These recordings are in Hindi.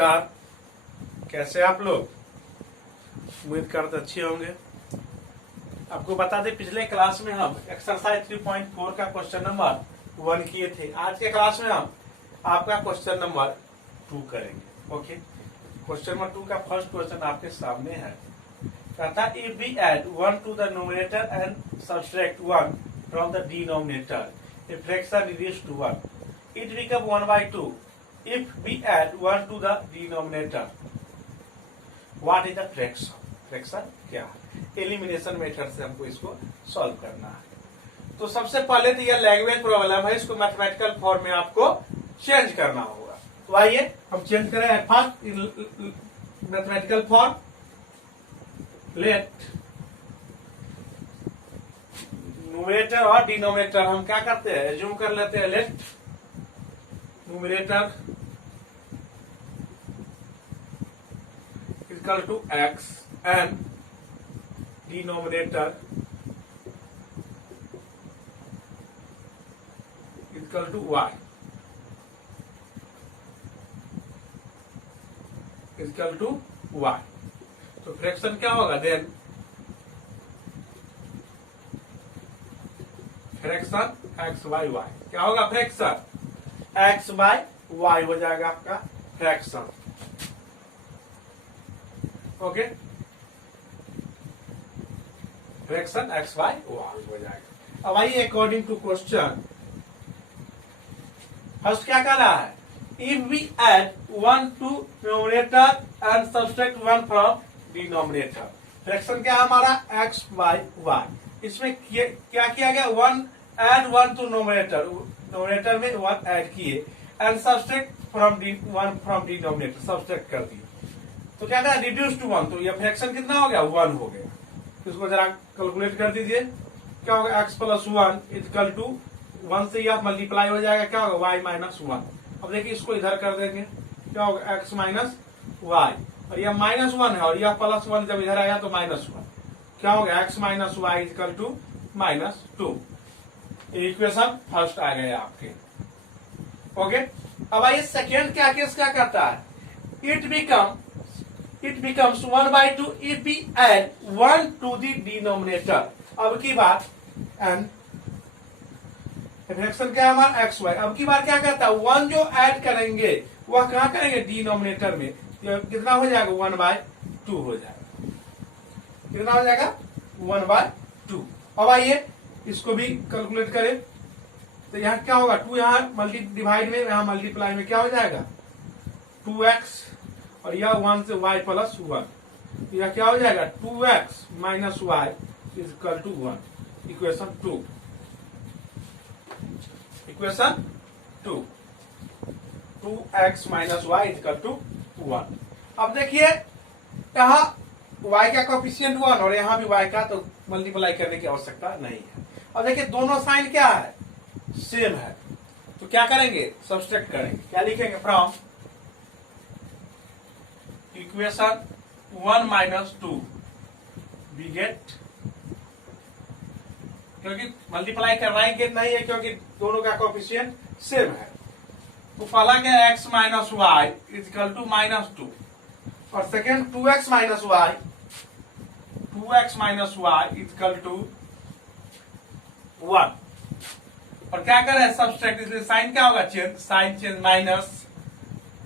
नमस्कार। कैसे आप लोग? उम्मीद करते अच्छे होंगे। आपको बता दें, पिछले क्लास में हम एक्सरसाइज 3.4 का क्वेश्चन नंबर 1 किए थे। आज के क्लास में हम आपका क्वेश्चन नंबर 2 करेंगे। ओके, क्वेश्चन नंबर 2 का फर्स्ट क्वेश्चन आपके सामने है। कहता है if we add 1 to the numerator and subtract 1 from the denominator, a fraction reduced to 1, it become 1/2 if we add 1 to the denominator. What is the fraction? Fraction क्या है? एलिमिनेशन मेथड से हमको इसको सॉल्व करना है। तो सबसे पहले तो यह लैंग्वेज प्रॉब्लम है, इसको मैथमेटिकल फॉर्म में आपको चेंज करना होगा। तो आइए हम चेंज करें first mathematical form. Let numerator और डिनोमिनेटर हम क्या करते हैं, एज्यूम कर लेते हैं। Let numerator equal to x and denominator equal to y equal to y. तो फ्रैक्शन क्या होगा then? Fraction x by y क्या होगा? फ्रैक्शन एक्स बाई वाई हो जाएगा आपका fraction. Okay, fraction x by y हो जाएगा। अब आइए अकॉर्डिंग टू क्वेश्चन, फर्स्ट क्या कर रहा है? If we add 1 to numerator and subtract 1 from denominator, fraction क्या हमारा? X by y. इसमें क्या किया गया? 1 एड 1 टू नोमिनेटर, नोमिनेटर में 1 ऐड किए and subtract from 1 from denominator, subtract कर दिए। तो क्या था? Reduce to 1। तो ये फ्रैक्शन कितना हो गया? 1 हो गया। इसको जरा कैलकुलेट कर दीजिए। क्या होगा? x प्लस 1 इक्वल टू 1 से यह मल्टीप्लाई हो जाएगा, क्या होगा? y minus 1। अब देखिए इसको इधर कर देंगे, क्या होगा? x माइनस वाई, और यह माइनस 1 है और यह प्लस 1 जब इधर आया तो माइनस 1, क्या होगा? x minus y equal to minus 2। Equation first आ गए आपके। ओके, अब आइए सेकेंड क्या केस क्या करता है? It becomes 1/2 if we add 1 to the denominator। अब की बात एंड फ्रैक्शन क्या है हमारा? X y. अब की बार क्या करता है? 1 जो ऐड करेंगे वह कहां करेंगे? डिनोमिनेटर में। कितना हो जाएगा? 1/2 हो जाएगा। कितना हो जाएगा? 1/2। अब आइए इसको भी कैलकुलेट करें। तो यहाँ क्या होगा? 2 यहाँ मल्टी डिवाइड में, यहाँ मल्टीप्लाई में क्या हो जाएगा? 2x और यह 1 से y प्लस 1। यह क्या हो जाएगा? 2x minus y equal to 1। Equation 2। Equation 2, 2x minus y equal to 1। अब देखिए यहाँ y का कोएफिशिएंट 1 और यहाँ भी y का, तो मल्टीप्लाई करने की आवश्यकता नहीं है। अब देखिए दोनों साइन क्या है? सेम है। तो क्या करेंगे? सब्ट्रैक्ट करेंगे। क्या लिखेंगे? From equation 1 minus 2 we get, क्योंकि मल्टीप्लाई करवाएंगे नहीं है क्योंकि दोनों का कोएफिशिएंट सेम है। तो पहला क्या? x minus y equal to minus 2, और second 2x minus y, 2x minus y equal to 1। और क्या कर रहे हैं? सब्ट्रैक्ट, इसलिए साइन क्या होगा? Change, sign change, minus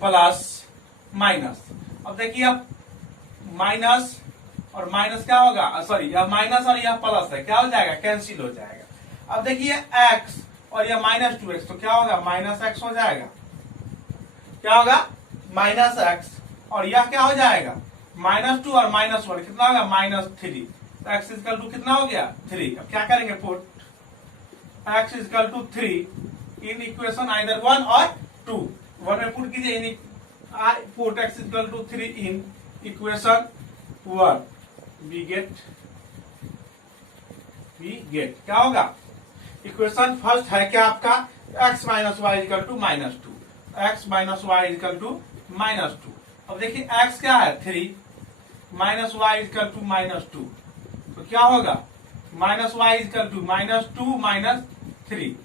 plus minus. अब देखिए अब माइनस और माइनस क्या होगा? सॉरी, यह माइनस और यह प्लस है, क्या हो जाएगा? कैंसिल हो जाएगा। अब देखिए x और यह माइनस 2x, तो क्या होगा? माइनस x हो जाएगा। क्या होगा? माइनस x और यह क्या हो जाएगा? माइनस 2 और माइनस 1 कितना होगा? माइनस 3। तो x इक्वल टू कितना हो गया? 3। अब क्या करेंगे? Put x equal to 3 in equation either 1 और 2। 1 में पुट कीजिए, put x equal to 3 in equation 1। We get क्या होगा? इक्वेशन फर्स्ट है क्या आपका? x minus y equal to minus 2, x minus y equal to minus 2। अब देखिए x क्या है? 3 minus y equal to minus 2, तो क्या होगा? Minus y equal to minus 2 minus 3,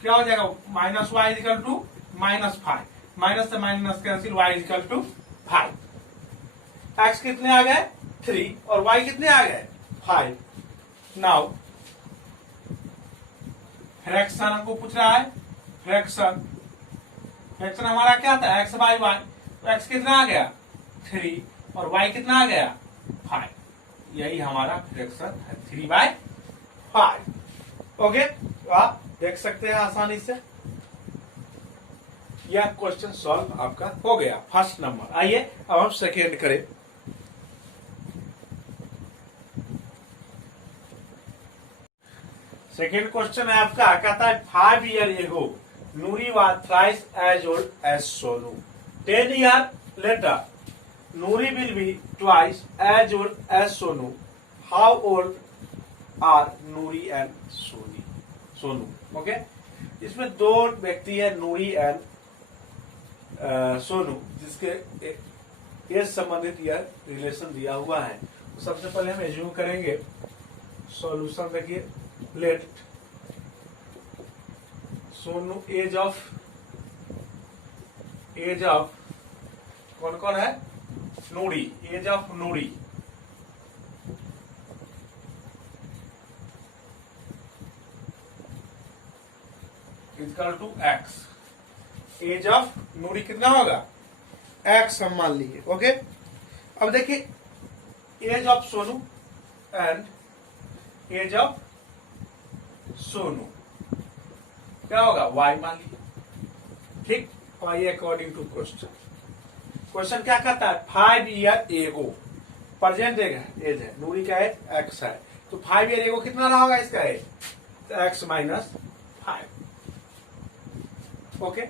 क्या हो जाएगा? Minus y equal to -5, minus से minus cancel, y equal to 5। X कितने आ गए 3 और वाई कितने आ गए 5। नाउ फ्रैक्शन हमको पूछ रहा है, फ्रैक्शन हमारा क्या था एक्स बाई वाई, तो एक्स कितना आ गया 3 और वाई कितना आ गया 5। यही हमारा फ्रैक्शन है 3/5। ओके, तो आप देख सकते हैं आसानी से यह क्वेश्चन सॉल्व आपका हो गया फर्स्ट नंबर। आइए अब हम सेकेंड करें। सेकेंड क्वेश्चन है आपका, कहता है 5 year ago Nuri was thrice as old as Sonu. 10 years later Nuri will be twice as old as Sonu. How old are Nuri and Sonu? Okay, इसमें दो व्यक्ति है नूरी एंड सोनू, जिसके एज संबंधित यह रिलेशन दिया हुआ है। तो सबसे पहले हम एज्यूम करेंगे सॉल्यूशन। देखिए, लेट सोनू एज ऑफ कौन कौन है Noori, age of Noori equal to x. Age of Noori कितना होगा एक्स हम मान लीजिए। ओके, अब देखिए age of Sonu and age of Sonu क्या होगा वाई मान लीजिए। ठीक, वाई अकॉर्डिंग टू क्वेश्चन क्या कहता है 5 year ago, प्रेजेंट एज है, नूरी का एज एक्स है, तो 5 year ago कितना रहा होगा इसका एज एक्स माइनस 5। ओके,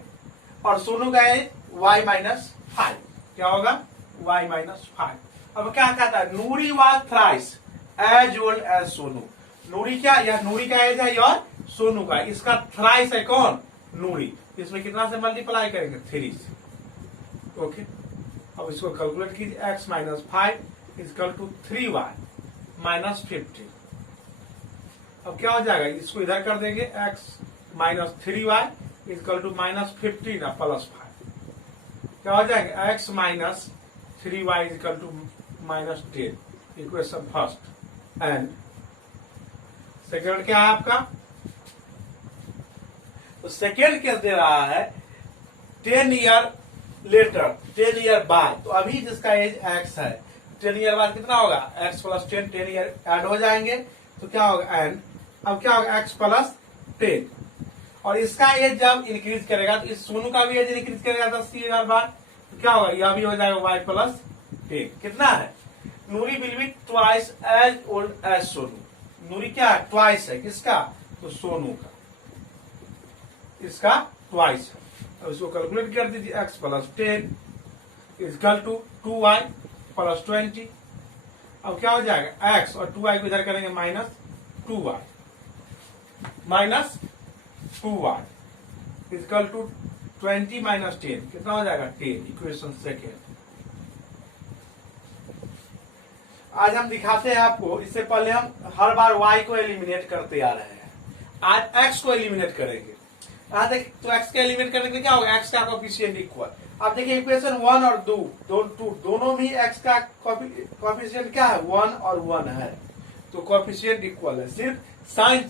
और सोनू का एज y माइनस 5 क्या होगा y माइनस 5। अब क्या कहता है Noori was thrice as old as Sonu. Noori क्या, यह नूरी का एज है और सोनू का, इसका थ्राइस है कौन नूरी, इसमें कितना से मल्टीप्लाई करेंगे 3 से। ओके, अब इसको कैलकुलेट कीजिए x minus 5 equal to 3y minus 50। अब क्या हो जाएगा, इसको इधर कर देंगे x minus 3y equal to minus 15 plus 5 क्या हो जाएगा x minus 3y equal to minus 10। Equation first and second क्या है आपका, तो सेकेंड क्या दे रहा है 10 year लेटर, 10 year बाद, तो अभी जिसका एज x है 10 year बाद कितना होगा x प्लस 10, 10 year ऐड हो जाएंगे तो क्या होगा एंड, अब क्या होगा x प्लस 10, और इसका एज जब इंक्रीज करेगा तो इस सोनू का भी एज इंक्रीज करेगा 10 year बाद, तो क्या होगा यह भी हो जाएगा y प्लस 10। कितना है Noori will be twice as old as Sonu. Noori क्या है ट्वाइस है किसका, तो सोनू का, इसका ट्वाइस है। अब इसको कैलकुलेट कर दीजिए x plus 10 equal to 2y plus 20। अब क्या हो जाएगा x और 2y को इधर करेंगे minus 2y is equal to 20 minus 10 कितना हो जाएगा 10। Equation second. आज हम दिखाते हैं आपको, इससे पहले हम हर बार y को एलिमिनेट करते आ रहे हैं, आज x को एलिमिनेट करेंगे। यहाँ देख, तो x का एलिमिनेट करने के लिए क्या होगा x का कोफिशिएंट इक्वल। अब देखिए इक्वेशन 1 और 2 दोनों भी x का कोफिशिएंट क्या है 1 और 1 है, तो कोफिशिएंट इक्वल है। सिर्फ साइन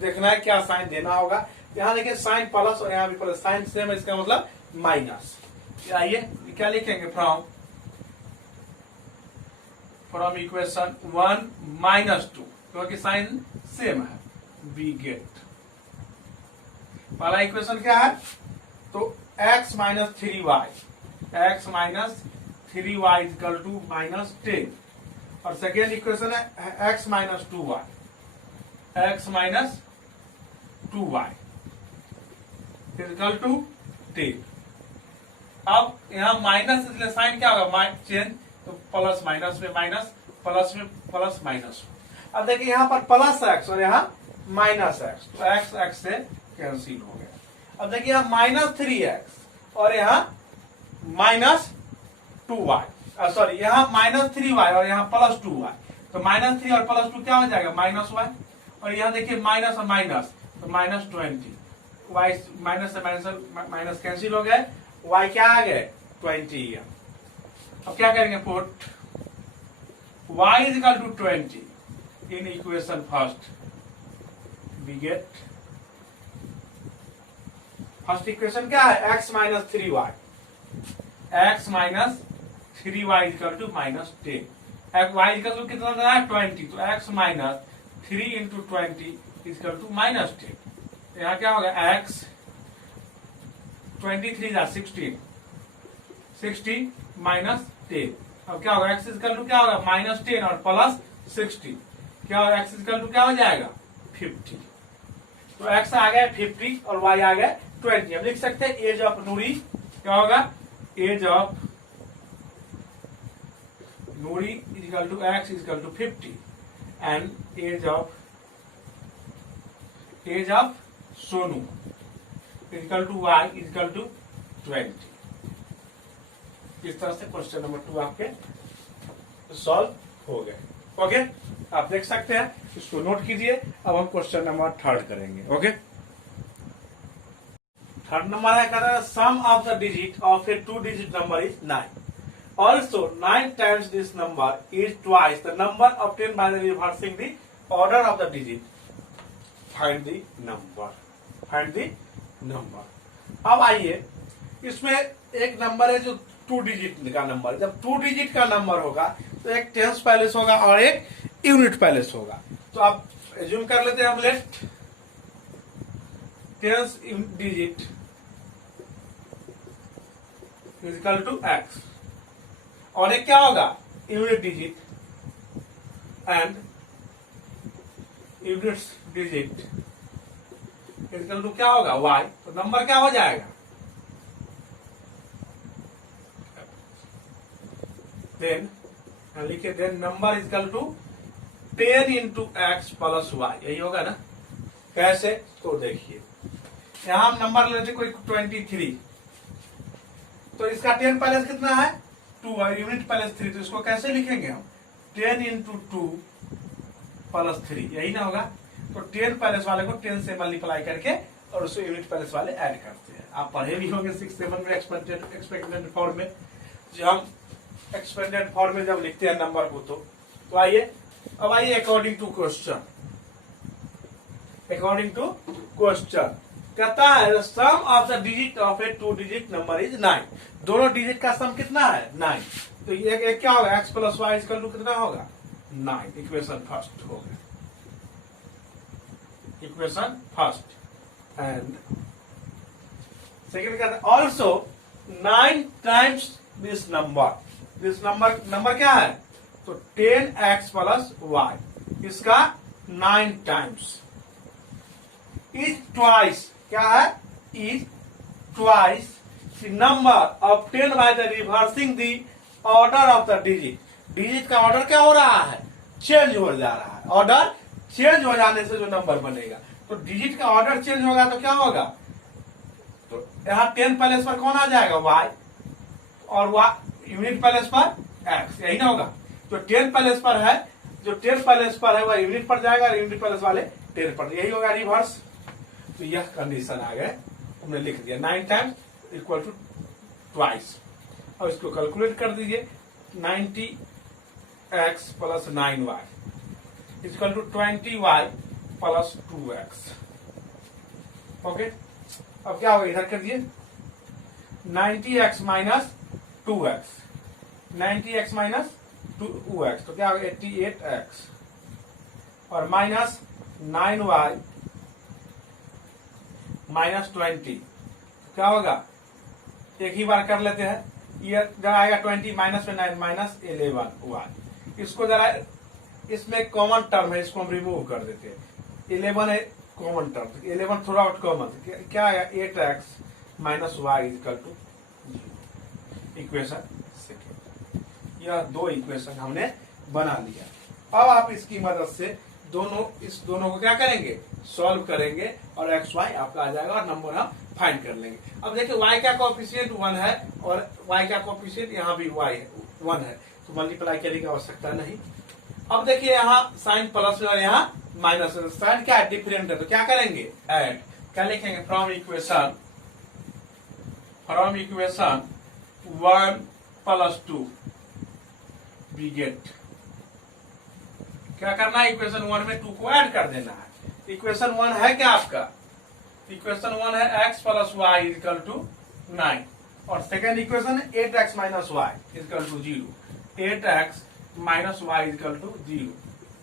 देखना है क्या साइन देना होगा। यहाँ देखिए साइन प्लस और यहाँ भी प्लस, साइन सेम है इसका मतलब माइनस। आइए क्या लिखेंगे फ्रॉम इक्वेशन 1 माइनस 2, क्योंकि साइन सेम है, वी गेट पहला इक्वेशन क्या है तो x minus 3y, x minus 3y equal to minus 10, और सेकेंड इक्वेशन है x minus 2y, x minus 2y equal to 10। अब यहाँ माइनस इसलिए साइन क्या होगा चेंज, तो प्लस माइनस में माइनस, प्लस में प्लस माइनस। अब देखिए यहाँ पर प्लस x और यहाँ माइनस x, तो x x से कैंसिल हो गया। अब देखिए यहाँ माइनस 3x और यहाँ माइनस 2y, सॉरी यहाँ माइनस 3y और यहाँ प्लस 2y, तो माइनस 3 और प्लस 2 क्या हो जाएगा माइनस y, और यहाँ देखिए माइनस और माइनस तो माइनस 20, y माइनस से माइनस कैंसिल हो गए, y क्या आ गए 20। अब क्या करेंगे, put y is equal to 20 in equation first, we get first equation क्या है, x minus 3y, x minus 3y is equal to minus 10, y equal to कितना देना है 20, तो x minus 3 into 20 is equal to minus 10। यहाँ क्या होगा, x 23 जा 60 माइनस 10, अब क्या होगा, x इक्वल टू क्या होगा माइनस 10 और प्लस 60, क्या होगा, x इक्वल टू क्या हो जाएगा 50, तो x आ गया 50 और y आ गया 20। हम लिख सकते हैं एज ऑफ नूरी क्या होगा, age of Noori is equal to x is equal to 50 and age of Sonu equal to y equal to 20। इस तरह से क्वेश्चन नंबर 2 आपके सॉल्व हो गए। ओके, आप देख सकते हैं, इसको नोट कीजिए। अब हम क्वेश्चन नंबर 3 करेंगे। ओके, थर्ड नंबर है, कहता है sum of the digit of a 2 digit number is 9। Also 9 times this number is twice the number obtain by the reversing the order of the digit. Find the number. अब आइए, इसमें एक नंबर है जो 2 डिजिट का नंबर। जब 2 डिजिट का नंबर होगा तो एक टेंस पैलेस होगा और एक यूनिट पैलेस होगा। तो आप एज्यूम कर लेते हैं, हम let tens digit equal to x, और एक क्या होगा unit digit, and unit digit equal to क्या होगा y। तो नंबर क्या हो जाएगा, देन लिखिए, then number equal to 10 into x plus y, यही होगा ना। कैसे, तो देखिए, यहां हम नंबर लेते कोई 23, तो इसका 10 पैलेस कितना है 2 और यूनिट पैलेस 3, तो इसको कैसे लिखेंगे हम 10 इंटू 2 प्लस 3, यही ना होगा। तो 10 पैलेस वाले को 10 से मल्टीप्लाई करके और उसको यूनिट पैलेस वाले ऐड करते हैं। आप पढ़े भी होंगे 6-7 में एक्सपेक्टेड फॉर्म में, जो हम एक्सपेंडेड फॉर्म में जब लिखते हैं नंबर को। तो आइए, अब आइए अकॉर्डिंग टू क्वेश्चन कहता है sum of the digit of a 2 digit number is 9। दोनों डिजिट का सम कितना है 9, तो ये क्या होगा x plus y equal to कितना होगा 9। इक्वेशन फर्स्ट हो गया, इक्वेशन फर्स्ट। एंड सेकेंड कहता है ऑल्सो 9 टाइम्स दिस नंबर क्या है, तो 10x प्लस वाई, इसका 9 टाइम्स। इज ट्वाइस, क्या है is twice number obtain by the reversing the order of the digit. Digit का ऑर्डर क्या हो रहा है, चेंज हो जा रहा है। ऑर्डर चेंज हो जाने से जो नंबर बनेगा, तो डिजिट का ऑर्डर चेंज होगा तो क्या होगा, तो यहाँ 10 पैलेस पर कौन आ जाएगा y, और यूनिट पैलेस पर x, यही ना होगा। तो 10 पैलेस पर है, जो 10 पैलेस पर है वह यूनिट पर जाएगा, यूनिट पैलेस वाले 10 पर, यही होगा रिवर्स। तो यह कंडीशन आ गए, हमने लिख दिया 9 टाइम्स इक्वल टू ट्वाइस। अब इसको कैलकुलेट कर दीजिए, 90x plus 9y equal to 20y plus 2x। Okay, अब क्या होगा, इधर कर दिए 90x minus 2x, 90x minus 2x, तो क्या होगा 88x, और माइनस 9y माइनस 20, क्या होगा, एक ही बार कर लेते हैं। ये जरा आएगा 20 माइनस में 9 माइनस 11y। इसको जरा, इसमें कॉमन टर्म है, इसको हम रिमूव कर देते हैं। 11 है common term, 11 throughout common, क्या आएगा 8x minus y equal to 0। Equation second. यह 2 इक्वेशन हमने बना लिया। अब आप इसकी मदद से इस दोनों को क्या करेंगे, सॉल्व करेंगे, और x y आपका आ जाएगा और नंबर हम फाइंड कर लेंगे। अब देखिए y का कोएफिशिएंट 1 है और y का कोएफिशिएंट यहाँ भी 1 है, तो मल्टीप्लाई करने की आवश्यकता नहीं। अब देखिए यहाँ साइन प्लस और यहाँ माइनस, साइन क्या है डिफरेंट है, तो क्या करेंगे ऐड। क्या लिखेंगे, from equation 1 plus 2 we get, क्या करना है, इक्वेशन 1 में 2 को ऐड कर देना है। इक्वेशन 1 है क्या आपका, इक्वेशन 1 है x plus y equal to 9, और सेकेंड इक्वेशन है 8x minus y equal to 0, 8x minus y equal to 0।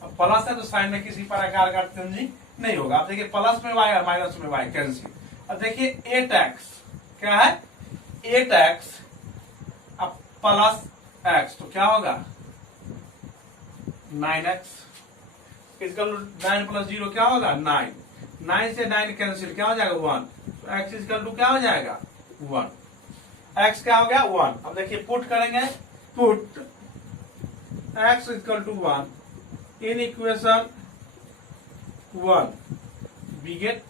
अब प्लस है तो साइन में किसी प्रकार का चेंजिंग नहीं होगा। अब देखिए प्लस में y और माइनस में y कैंसिल। अब देखिए 8x क्या है, 8x अब प्लस x तो क्या होगा 9x इक्वल टू 9 प्लस 0 क्या होगा 9, 9 से 9 कैंसिल क्या हो जाएगा 1, तो x इक्वल टू क्या हो जाएगा 1, x क्या हो गया 1। अब देखिए पुट करेंगे, put x equal to 1 in equation 1 we get,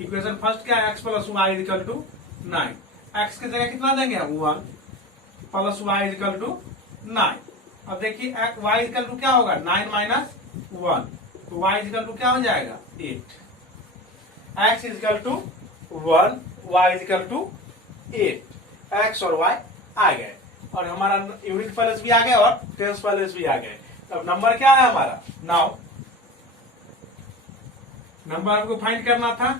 equation first क्या है x plus y equal to 9, x की जगह कितना देंगे हम 1 प्लस वाई इक्वल टू 9। अब देखिए y इक्वल टू क्या होगा 9 माइनस 1, तो y इक्वल टू क्या हो जाएगा 8, x equal to 1 y equal to 8, x और y आ गए, और हमारा यूनिट प्लेस भी आ गए और टेंस प्लेस भी आ गए। अब नंबर क्या है हमारा, नाउ नंबर आपको फाइंड करना था,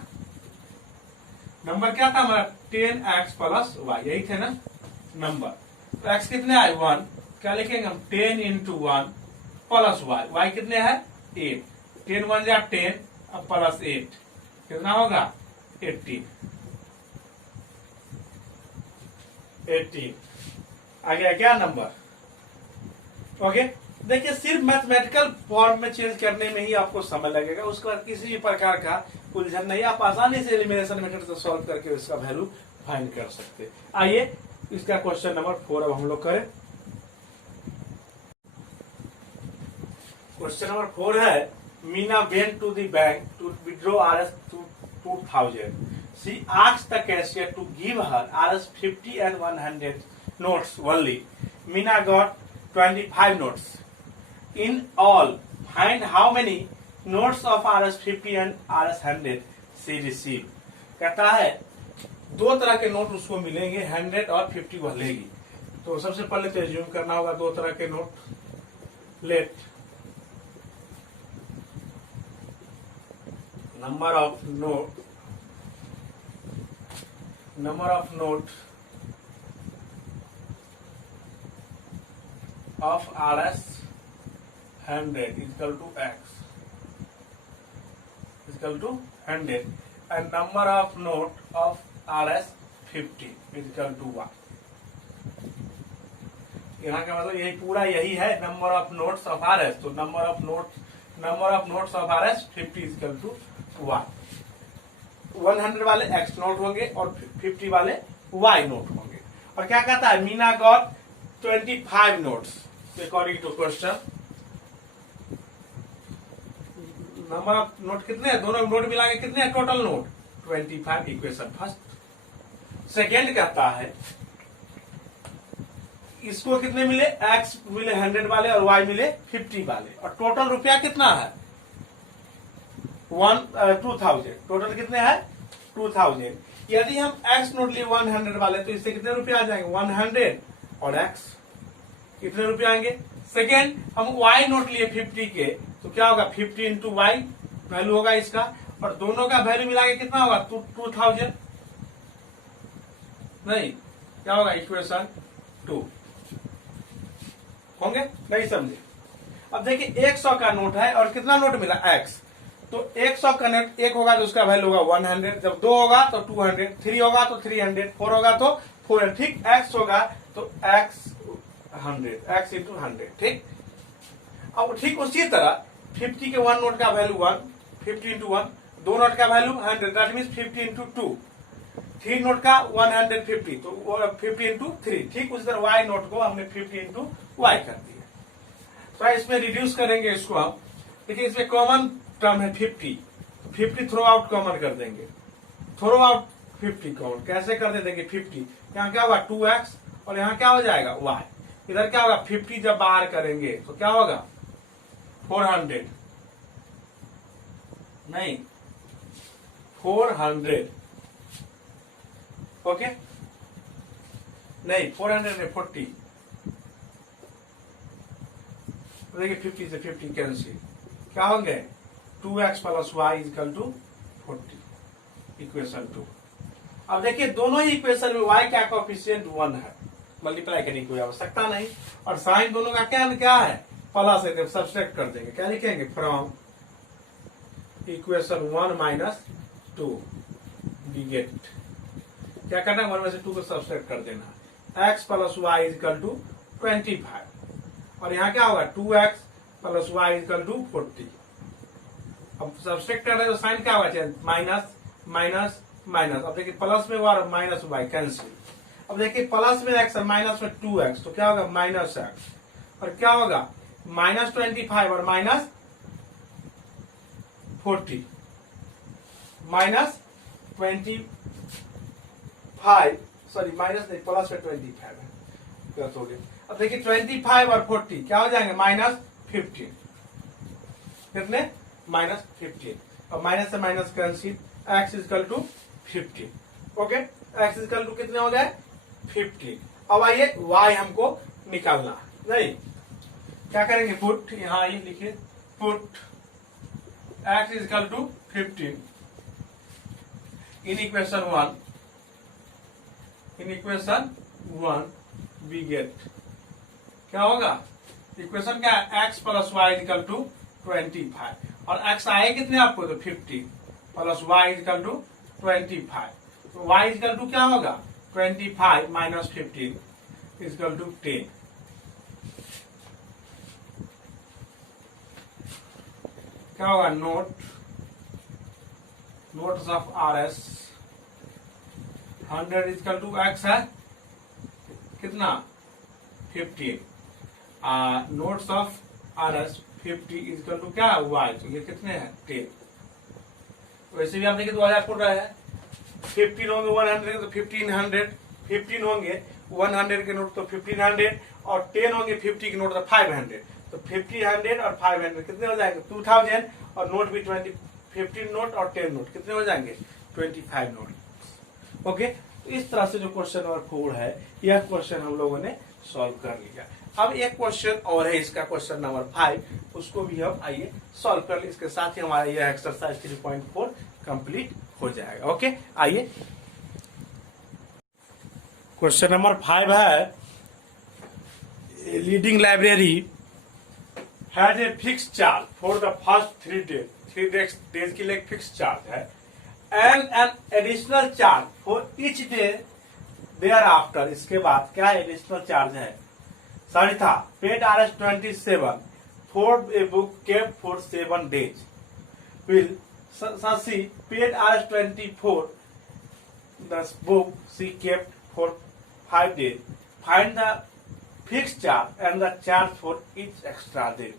नंबर क्या था हमारा 10x प्लस वाई, यही थे ना नंबर। तो x कितने आए 1, क्या लिखेंगे हम 10 इंटू 1 प्लस वाई, वाई कितने हैं 8, 10 1 जा 10 अब प्लस 8 कितना होगा 18, 18 आ गया क्या नंबर। ओके, देखिए सिर्फ मैथमेटिकल फॉर्म में चेंज करने में ही आपको समय लगेगा, उसके बाद किसी भी प्रकार का उलझन नहीं, आप आसानी से एलिमिनेशन मेथड से सॉल्व करके इसका वैल्यू फाइंड कर सकते। आइए इसका क्वेश्चन नंबर 4 अब हम लोग करें। क्वेश्चन नंबर 4 है, Meena went to the bank to withdraw Rs 2000. She asked the cashier to give her Rs 50 and 100 notes only. Meena got 25 notes. In all, find how many notes of Rs 50 and Rs 100 she received. कहता है दो तरह के नोट उसको मिलेंगे, 100 और 50 वह लेगी। तो सबसे पहले तो एज्यूम करना होगा दो तरह के नोट। Let number of note of Rs 100 is equal to x is equal to 100 and number of note of Rs 50 is equal to 1। यहाँ का मतलब यही पूरा यही है, number of notes of Rs, तो number of notes of Rs 50 is equal to 1। 100 वाले x नोट होंगे और 50 वाले y नोट होंगे। और क्या कहता है, Meena got 25 notes according to question. Number of note कितने हैं, दोनों नोट मिला के कितने हैं total note 25, equation first. Second कहता है इसको कितने मिले, x मिले 100 वाले और y मिले 50 वाले, और टोटल रुपया कितना है 2000, टोटल कितने हैं 2000। यदि हम x नोट लिए 100 वाले तो इससे कितने रुपए आ जाएंगे 100 और x कितने रुपए आएंगे। सेकेंड हम y नोट लिए 50 के, तो क्या होगा 50 इंटू वाई वैल्यू होगा इसका, और दोनों का वैल्यू मिला के कितना होगा 2000, नहीं क्या होगा इक्वेशन 2 होंगे, नहीं समझे। अब देखिए 100 का नोट है और कितना नोट मिला x, तो 100 का नोट एक होगा तो उसका वैल्यू होगा 100, जब 2 होगा तो 200, 3 होगा तो 300, 4 होगा तो 400, ठीक x होगा तो x 100, x इंटू 100, ठीक। अब ठीक उसी तरह 50 के 1 नोट का वैल्यू 1, 50 इंटू 1, 2 नोट का value 100, that means 50 into 2, 3 note का 150, तो 50 इंटू 3, ठीक उसी तरह y नोट को हमने 50 इंटू y कर दिया। तो इसमें रिड्यूस करेंगे इसको हम, देखिए इसमें कॉमन टर्म है 50 थ्रो आउट कॉमन कर देंगे, थ्रो आउट 50 कॉमन कैसे कर देंगे 50, यहाँ क्या होगा 2x और यहाँ क्या हो जाएगा y, इधर क्या होगा 50 जब बाहर करेंगे तो क्या होगा 400, नहीं 400, ओके। नहीं 400 नहीं 40, देखिए 50 से 50 कैंसिल, क्या होंगे 2x plus y equal to 40, equation 2। अब देखिए दोनों ही इक्वेशन में y का कोएफिशिएंट 1 है, मल्टीप्लाई करने की कोई आवश्यकता नहीं, और साइन दोनों का क्या है प्लस है, सब्सट्रैक्ट कर देंगे, क्या लिखेंगे from equation 1 minus 2 we get, क्या करना है 1 में से 2 को सब्सट्रैक्ट कर देना, x plus y equal to 25, और यहाँ क्या होगा 2x plus y equal to 40। अब सब्सट्रैक्ट कर रहे तो साइन क्या होगा माइनस माइनस माइनस, अब देखिए प्लस में और माइनस वाई कैंसिल, अब देखिए प्लस में x और माइनस में 2x, तो क्या होगा माइनस x, और क्या होगा माइनस 25 और माइनस 40, माइनस 25, सॉरी माइनस नहीं प्लस में 25 है, गलत हो गया। अब देखिए 25 और 40 क्या हो जाएंगे माइनस 15, कितने माइनस 15, और माइनस से minus cancel, x equal to 15, okay x equal to कितने हो गए 15। अब आइए y हमको निकालना, नहीं क्या करेंगे पुट, यहाँ आइए लिखिए put x equal to 15 in equation 1 we get, क्या होगा इक्वेशन क्या है x plus y equal to 25, और x आए कितने आपको तो 50 प्लस y इजकल टू 25, तो y इजकल टू क्या होगा 25 माइनस 15 इजकल टू 10, क्या होगा notes of RS 100 equal to x है कितना 15, notes of RS 50 equal to क्या y, तो ये कितने हैं 10। वैसे भी आप देखिए 2000 फुट रहे हैं, 15 होंगे 100 तो 1500, 15 होंगे 100 के नोट तो 1500, और 10 होंगे 50 के नोट तो 500, तो 1500 और 500 कितने हो जाएंगे 2000, और नोट भी 15 नोट और 10 नोट कितने हो जाएंगे 25 नोट, ओके। तो इस तरह से जो क्वेश्चन नंबर 4 है यह क्वेश्चन हम लोगों ने सॉल्व कर लिया। अब एक क्वेश्चन और है इसका क्वेश्चन नंबर 5, उसको भी हम आइए सॉल्व कर ले, इसके साथ ही हमारा यह एक्सरसाइज 3.4 कंप्लीट हो जाएगा, ओके। आइए क्वेश्चन नंबर 5 है, lending library has a fix charge for the first 3 days के लिए फिक्स चार्ज है, and an additional charge for each day thereafter, इसके बाद क्या एडिशनल चार्ज है Sarita paid RS 27 for a book kept for 7 days, will Sasi paid RS 24 the book she kept for 5 days, find the fixed charge and the charge for each extra day।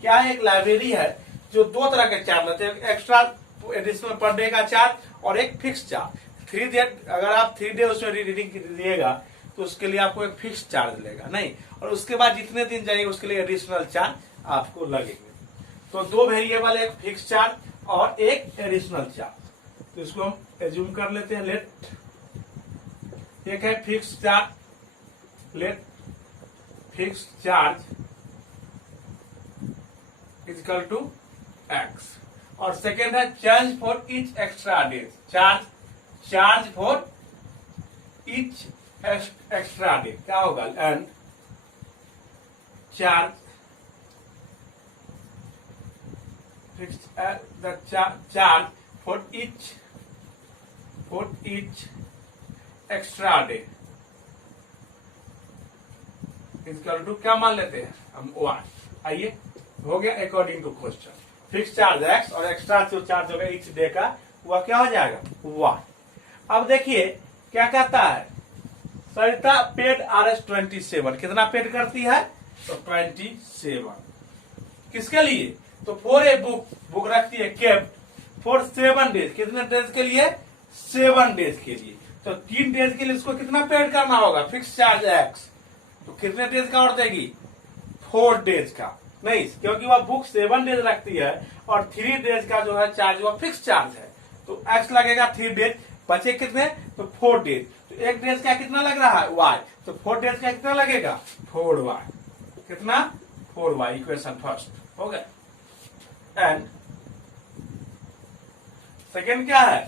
क्या एक लाइब्रेरी है जो दो तरह के चार्ज लेते हैं, एक्स्ट्रा एडिशनल पर डे का चार्ज और एक फिक्स चार्ज। 3 डे अगर आप 3 डे उसमें रीडिंग लिएगा तो उसके लिए आपको एक फिक्स चार्ज लेगा नहीं, और उसके बाद जितने दिन जाएगा उसके लिए एडिशनल चार्ज आपको लगेंगे। तो 2 वेरिएबल, एक फिक्स चार्ज और एक एडिशनल चार्ज, तो इसको हम एज्यूम कर लेते हैं। लेट एक है fix charge, let fix charge equal to x, और सेकेंड है charge for each extra days, charge for each extra day क्या होगा, and charge the charge for each extra day equal to क्या मान लेते हैं हम 1। आइए हो गया according to question, fix charge x और एक्स्ट्रा जो चार्ज होगा ईच डे का वह क्या हो जाएगा 1। अब देखिए क्या कहता है, सरिता पेड RS 27, कितना पेड करती है तो 27, किसके लिए तो फॉर ए बुक रखती है केप्ट फॉर 7 डेज, कितने डेज के लिए 7 डेज के लिए, तो 3 डेज के लिए इसको कितना पेड करना होगा फिक्स चार्ज x, तो कितने डेज का और देगी 4 डेज का नहीं, क्योंकि वह बुक 7 डेज रखती है और 3 डेज का जो है चार्ज वह फिक्स चार्ज है, तो x लगेगा 3 डेज, बचे कितने तो 4 डेज, तो एक डेज का कितना लग रहा है y, तो 4 डेज का कितना लगेगा 4y, कितना 4y, इक्वेशन फर्स्ट हो गया। एंड सेकेंड क्या है,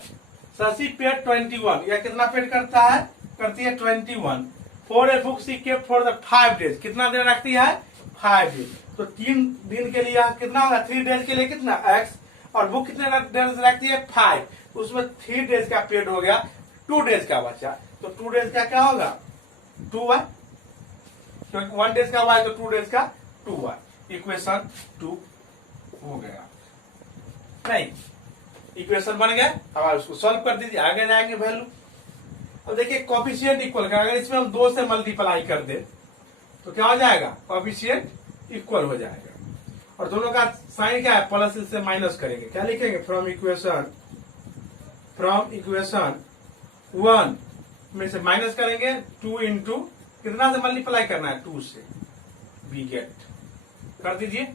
शशि पेड 21, यह कितना पेड करता है, करती है 21। For a book she kept for the 5 days, कितना दिन रखती है 5 डेज, तो 3 दिन के लिए कितना होगा, 3 डेज के लिए कितना x, और बुक कितने डेज रखती है 5, उसमें 3 डेज का पेड हो गया, 2 डेज का बचा, तो 2 डेज का क्या होगा 2y, क्योंकि 1 डेज का y तो 2 डेज का 2y, इक्वेशन 2 हो गया। नहीं, इक्वेशन बन गया। अब आप उसको सॉल्व कर दीजिए, आगे जाएंगे वैल्यू। अब देखिए कोफिशिएंट इक्वल का, अगर इसमें हम 2 से मल्टीप्लाई कर दे तो क्या हो जाएगा, कोफिशिएंट इक्वल हो जाएगा, और दोनों का साइन क्या है प्लस, इससे माइनस करेंगे, क्या लिखेंगे फ्रॉम इक्वेशन 1 में से माइनस करेंगे 2 इंटू कितना से मल्टीप्लाई करना है 2 से, वी गेट, कर दीजिए।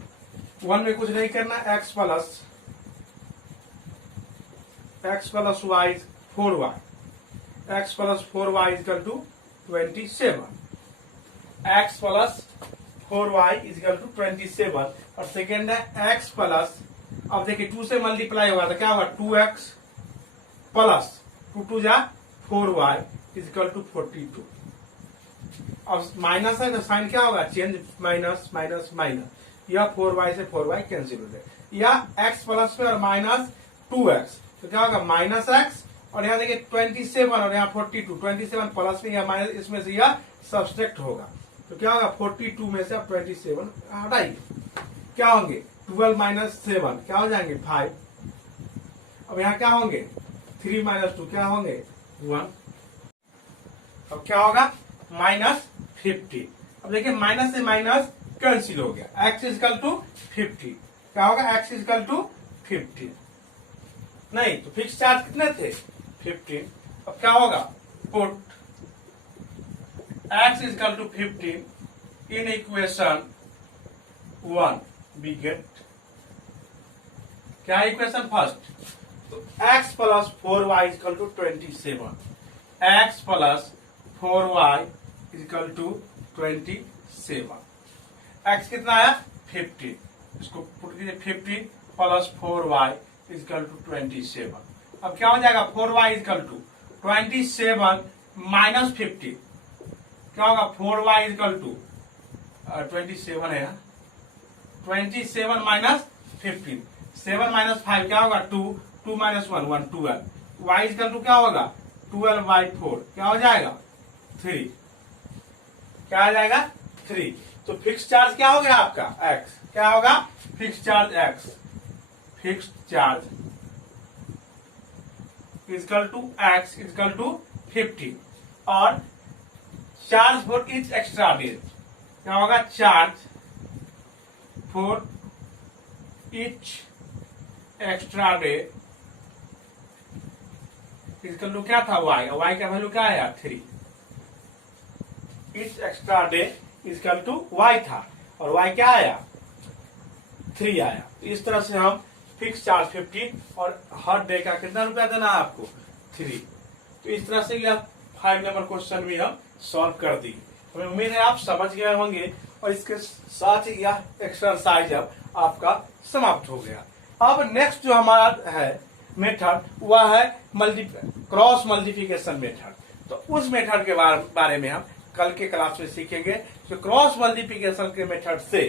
1 में कुछ नहीं करना, x plus y 4y, x plus 4y equal to 27, x plus 4y equal to 27, और सेकेंड है x प्लस, अब देखिए 2 से मल्टीप्लाई होगा तो क्या होगा 2x प्लस 2 जा 4y इक्वल टू 42, अब माइनस है तो साइन क्या होगा चेंज, माइनस माइनस माइनस, यह 4y से 4y कैंसिल हो जाए, या x प्लस में और माइनस 2x, तो क्या होगा माइनस x, और यहाँ देखिए 27 और यहाँ 42, 27 प्लस में या माइनस, इसमें से यह सब्सट्रैक्ट होगा, तो क्या होगा 42 में से अब 27 हटाइए, क्या होंगे 12 माइनस 7 क्या हो जाएंगे 5, अब यहाँ क्या होंगे 3 माइनस 2 क्या होंगे 1, अब क्या होगा -50। अब देखिए माइनस से माइनस कैंसिल हो गया, x इक्वल टू 50, क्या होगा x इक्वल टू 50, नहीं तो फिक्स चार्ज कितने थे 15, अब क्या होगा put x equal to 15 in equation 1, we get क्या इक्वेशन फर्स्ट, तो x plus 4y equal to 27, x plus 4y equal to 27, x कितना आया 15, इसको पुट कीजिए 15 प्लस 4y इक्वल टू 27, अब क्या हो जाएगा 4y इक्वल टू 27 माइनस 50, क्या होगा 4y इक्वल टू 27 है, 27 माइनस 15, 7 माइनस 5 क्या होगा 2, 2 माइनस 1 1, 12, y इक्वल टू क्या होगा 12/4, क्या हो जाएगा 3, क्या आ जाएगा 3, तो फिक्स चार्ज क्या हो गया आपका x, क्या होगा fix charge x, fix charge equal to x equal to 50, और charge for each extra day, क्या होगा charge for each extra day equal to क्या था y का वैल्यू क्या आया 3, each extra day equal to y था, और y क्या आया 3 आया, तो इस तरह से हम फिक्स चार्ज 50 और हर डे का कितना रुपया देना है आपको 3, तो इस तरह से यह 5 नंबर क्वेश्चन भी हम सॉल्व कर दी। हमें उम्मीद है आप समझ गए होंगे, और इसके साथ ही यह एक्सरसाइज अब आपका समाप्त हो गया। अब नेक्स्ट जो हमारा है मेथड वह है क्रॉस मल्टीप्लिकेशन मेथड, तो उस मेथड के बारे में हम कल के क्लास में सीखेंगे, तो क्रॉस मल्टीप्लिकेशन के मेथड से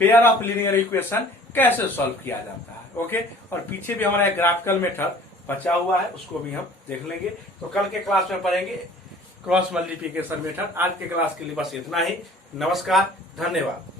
पेयर ऑफ लीनियर इक्वेशन कैसे सॉल्व किया जाता है। ओके, और पीछे भी हमारा ग्राफिकल मेथड बचा हुआ है, उसको भी हम देख लेंगे। तो कल के क्लास में पढ़ेंगे क्रॉस मल्टीप्लिकेशन मेथड। आज के क्लास के लिए बस इतना ही। नमस्कार, धन्यवाद।